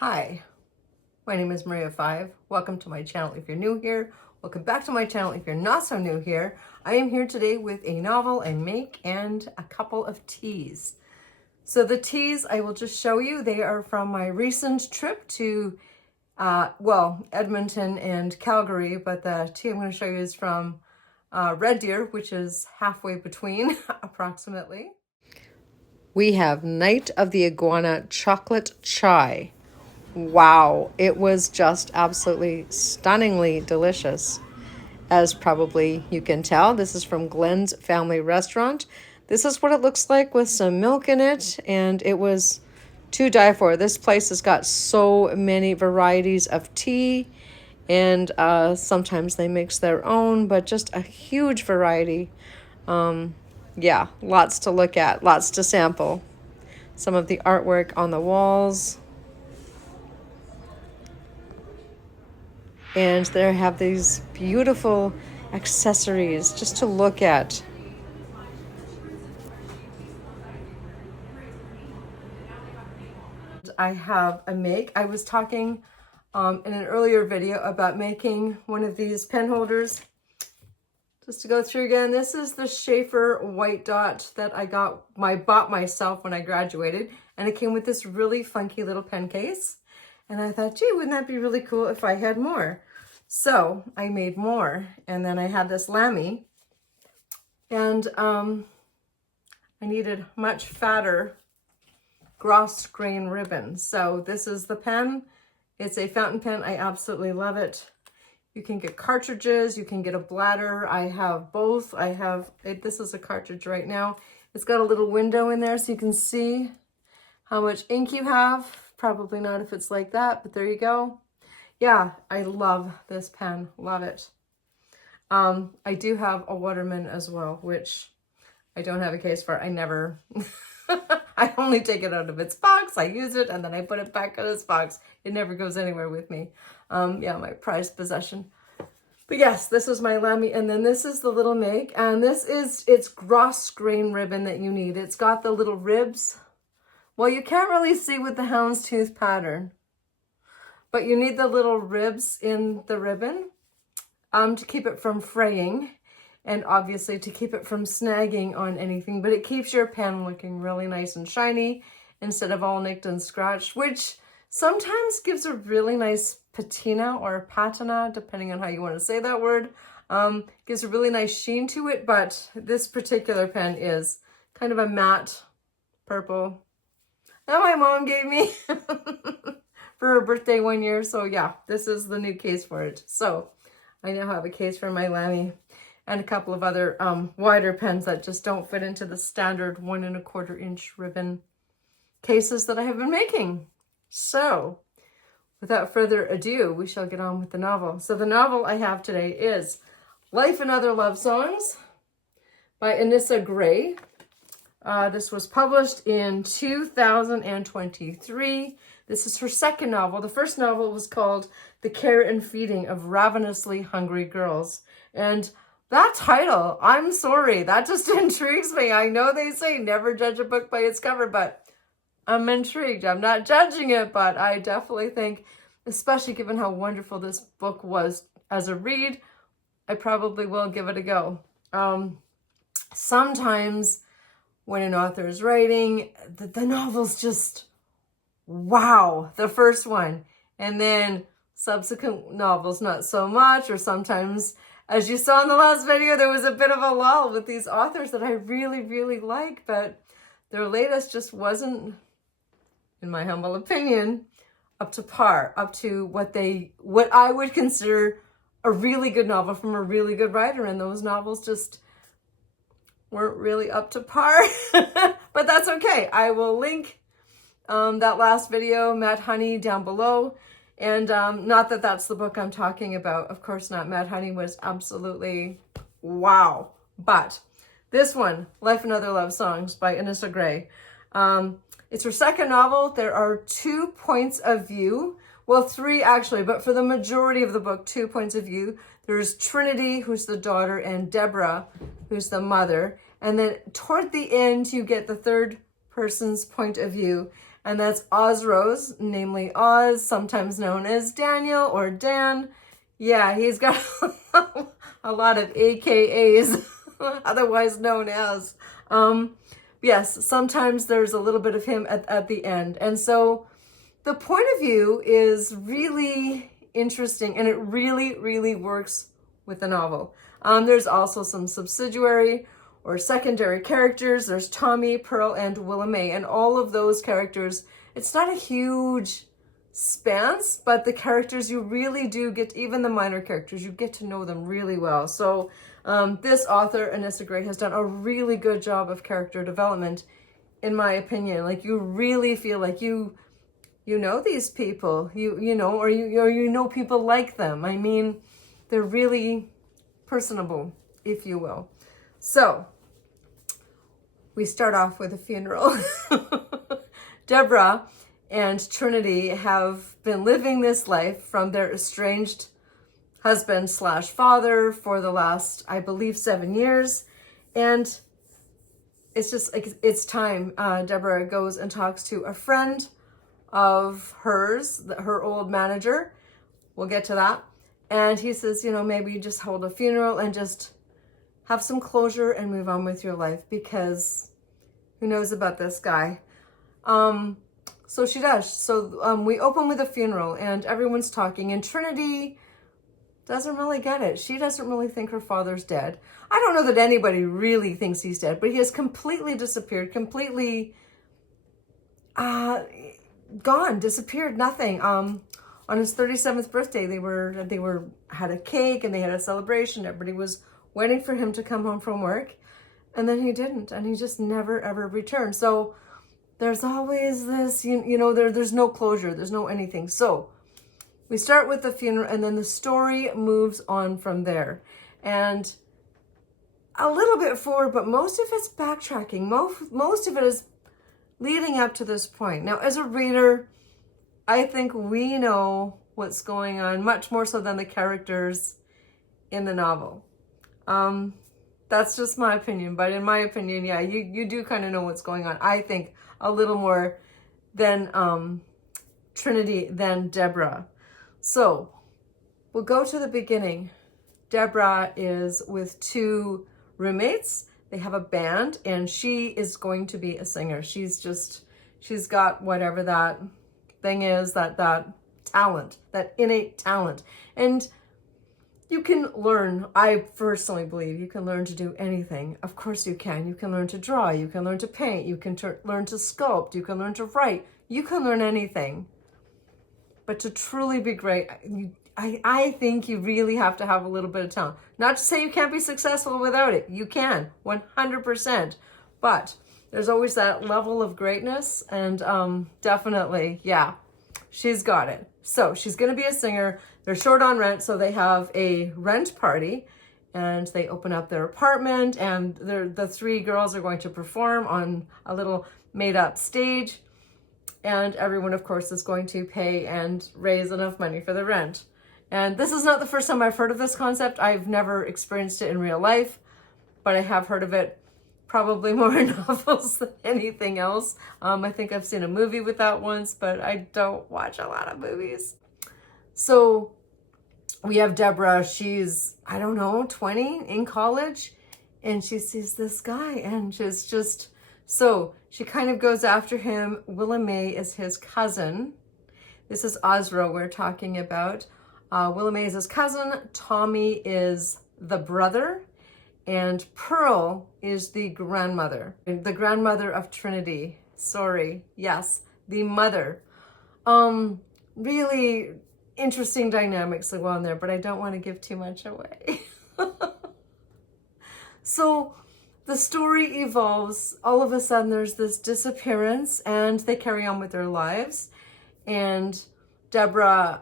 Hi, my name is Maria5. Welcome to my channel if you're new here. Welcome back to my channel if you're not so new here. I am here today with a novel and make and a couple of teas. So the teas I will just show you, they are from my recent trip to, Edmonton and Calgary, but the tea I'm going to show you is from Red Deer, which is halfway between approximately. We have Night of the Iguana Chocolate Chai. Wow, it was just absolutely stunningly delicious. As probably you can tell, this is from Glenn's Family Restaurant. This is what it looks like with some milk in it, and it was to die for. This place has got so many varieties of tea, and sometimes they mix their own, but just a huge variety. Yeah, lots to look at, lots to sample. Some of the artwork on the walls. And they have these beautiful accessories just to look at. I have a make. I was talking in an earlier video about making one of these pen holders. Just to go through again, this is the Schaefer white dot that I bought myself when I graduated, and it came with this really funky little pen case. And I thought, gee, wouldn't that be really cool if I had more? So I made more, and then I had this Lamy, and I needed much fatter gross grain ribbon. So this is the pen. It's a fountain pen. I absolutely love it. You can get cartridges, you can get a bladder. I have both. This is a cartridge right now. It's got a little window in there so you can see how much ink you have. Probably not if it's like that, but there you go. Yeah, I love this pen, love it. I do have a Waterman as well, which I don't have a case for. I never, I only take it out of its box, I use it, and then I put it back in its box. It never goes anywhere with me. Yeah, my prized possession. But yes, this is my Lamy, and then this is the little make, and it's gross grain ribbon that you need. It's got the little ribs. Well, you can't really see with the houndstooth pattern, but you need the little ribs in the ribbon to keep it from fraying, and obviously to keep it from snagging on anything, but it keeps your pen looking really nice and shiny instead of all nicked and scratched, which sometimes gives a really nice patina or patina, depending on how you want to say that word. Gives a really nice sheen to it, but this particular pen is kind of a matte purple that my mom gave me for her birthday one year. So yeah, this is the new case for it. So I now have a case for my Lamy and a couple of other wider pens that just don't fit into the standard 1¼ inch ribbon cases that I have been making. So without further ado, we shall get on with the novel. So the novel I have today is Life and Other Love Songs by Anissa Gray. This was published in 2023. This is her second novel. The first novel was called The Care and Feeding of Ravenously Hungry Girls. And that title, I'm sorry, that just intrigues me. I know they say never judge a book by its cover, but I'm intrigued. I'm not judging it, but I definitely think, especially given how wonderful this book was as a read, I probably will give it a go. Sometimes when an author is writing, the novel's just, wow, the first one. And then subsequent novels, not so much, or sometimes, as you saw in the last video, there was a bit of a lull with these authors that I really, really like, but their latest just wasn't, in my humble opinion, up to par, up to what I would consider a really good novel from a really good writer, and those novels just weren't really up to par. But that's okay. I will link that last video, Mad Honey, down below. And not that that's the book I'm talking about. Of course not. Mad Honey was absolutely wow. But this one, Life and Other Love Songs by Anissa Gray. It's her second novel. There are 2 points of view. Well, 3 actually, but for the majority of the book, 2 points of view. There's Trinity, who's the daughter, and Deborah, who's the mother. And then toward the end, you get the third person's point of view. and that's Oz Rose, namely Oz, sometimes known as Daniel or Dan. Yeah, he's got a lot of AKAs, otherwise known as. Yes, sometimes there's a little bit of him at the end. And so the point of view is really interesting, and it really, really works with the novel. There's also some subsidiary or secondary characters. There's Tommy, Pearl, and Willa May, and all of those characters, it's not a huge spans, but the characters you really do get, even the minor characters, you get to know them really well. So this author, Anissa Gray, has done a really good job of character development, in my opinion. Like, you really feel like you know these people, you know, or you know people like them. I mean, they're really personable, if you will. So we start off with a funeral. Deborah and Trinity have been living this life from their estranged husband / father for the last, I believe, 7 years. And it's just like, it's time. Deborah goes and talks to a friend of hers, her old manager. We'll get to that. And he says, you know, maybe just hold a funeral and just have some closure and move on with your life, because who knows about this guy. So she does. So we open with a funeral and everyone's talking, and Trinity doesn't really get it. She doesn't really think her father's dead. I don't know that anybody really thinks he's dead, but he has completely disappeared, completely gone, disappeared, nothing. On his 37th birthday, they had a cake and they had a celebration. Everybody was waiting for him to come home from work, and then he didn't, and he just never ever returned. So there's always this, you know, there's no closure, there's no anything. So we start with the funeral, and then the story moves on from there. And a little bit forward, but most of it's backtracking. Most of it is leading up to this point. Now, as a reader, I think we know what's going on much more so than the characters in the novel. That's just my opinion, but in my opinion, yeah, you do kind of know what's going on. I think a little more than Trinity, than Deborah. So we'll go to the beginning. Deborah is with 2 roommates. They have a band, and she is going to be a singer. She's got whatever that thing is, that talent, that innate talent. And you can learn, I personally believe you can learn to do anything. Of course you can. You can learn to draw, you can learn to paint, you can learn to sculpt, you can learn to write, you can learn anything. But to truly be great, I think you really have to have a little bit of talent. Not to say you can't be successful without it. You can, 100%. But there's always that level of greatness, and definitely, yeah, she's got it. So she's going to be a singer. They're short on rent, so they have a rent party, and they open up their apartment, and the 3 girls are going to perform on a little made-up stage, and everyone, of course, is going to pay and raise enough money for the rent. And this is not the first time I've heard of this concept. I've never experienced it in real life, but I have heard of it probably more in novels than anything else. I think I've seen a movie with that once, but I don't watch a lot of movies. So we have Deborah. She's, I don't know, 20, in college, and she sees this guy, and she's just, so she kind of goes after him. Willa May is his cousin. This is Osro we're talking about. Willa May is his cousin. Tommy is the brother, and Pearl is the grandmother of Trinity. Sorry, yes, the mother. Really interesting dynamics that go on there, but I don't want to give too much away. So the story evolves. All of a sudden there's this disappearance, and they carry on with their lives. And Deborah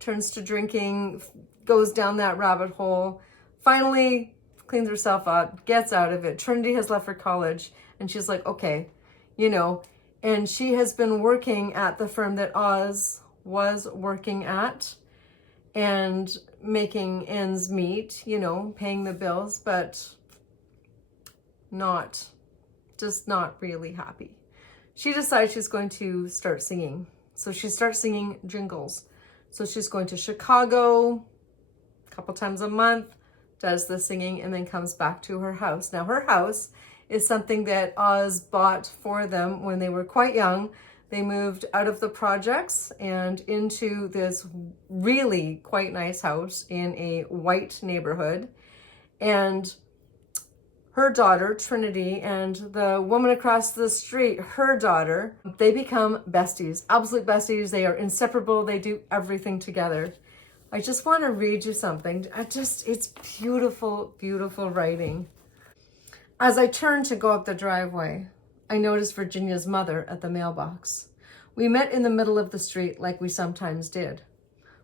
turns to drinking, goes down that rabbit hole, finally cleans herself up, gets out of it. Trinity has left for college, and she's like, okay, you know, and she has been working at the firm that Oz was working at and making ends meet, you know, paying the bills, but not really happy. she decides she's going to start singing. So she starts singing jingles. So she's going to Chicago a couple times a month, does the singing, and then comes back to her house. Now, her house is something that Oz bought for them when they were quite young. They moved out of the projects and into this really quite nice house in a white neighborhood. And her daughter, Trinity, and the woman across the street, her daughter, they become besties, absolute besties. They are inseparable. They do everything together. I just want to read you something. It's beautiful, beautiful writing. As I turned to go up the driveway, I noticed Virginia's mother at the mailbox. We met in the middle of the street like we sometimes did.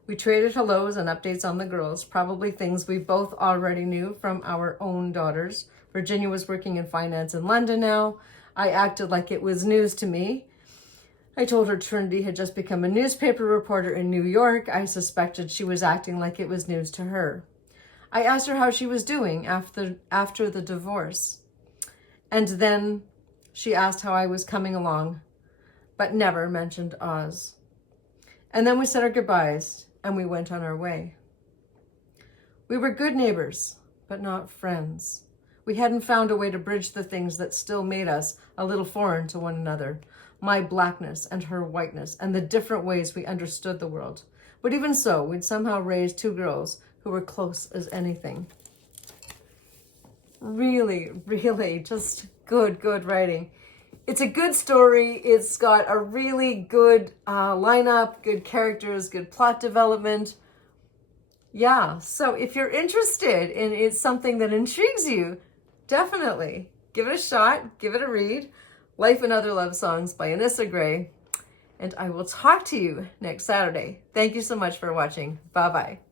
We traded hellos and updates on the girls, probably things we both already knew from our own daughters. Virginia was working in finance in London now. I acted like it was news to me. I told her Trinity had just become a newspaper reporter in New York. I suspected she was acting like it was news to her. I asked her how she was doing after the divorce. And then she asked how I was coming along, but never mentioned Oz. And then we said our goodbyes and we went on our way. We were good neighbors, but not friends. We hadn't found a way to bridge the things that still made us a little foreign to one another. My blackness and her whiteness and the different ways we understood the world. But even so, we'd somehow raised two girls who were close as anything. Really, really just good writing. It's a good story. It's got a really good lineup, good characters, good plot development. Yeah, so if you're interested and it's something that intrigues you, definitely give it a shot, give it a read. Life and Other Love Songs by Anissa Gray. And I will talk to you next Saturday. Thank you so much for watching. Bye-bye.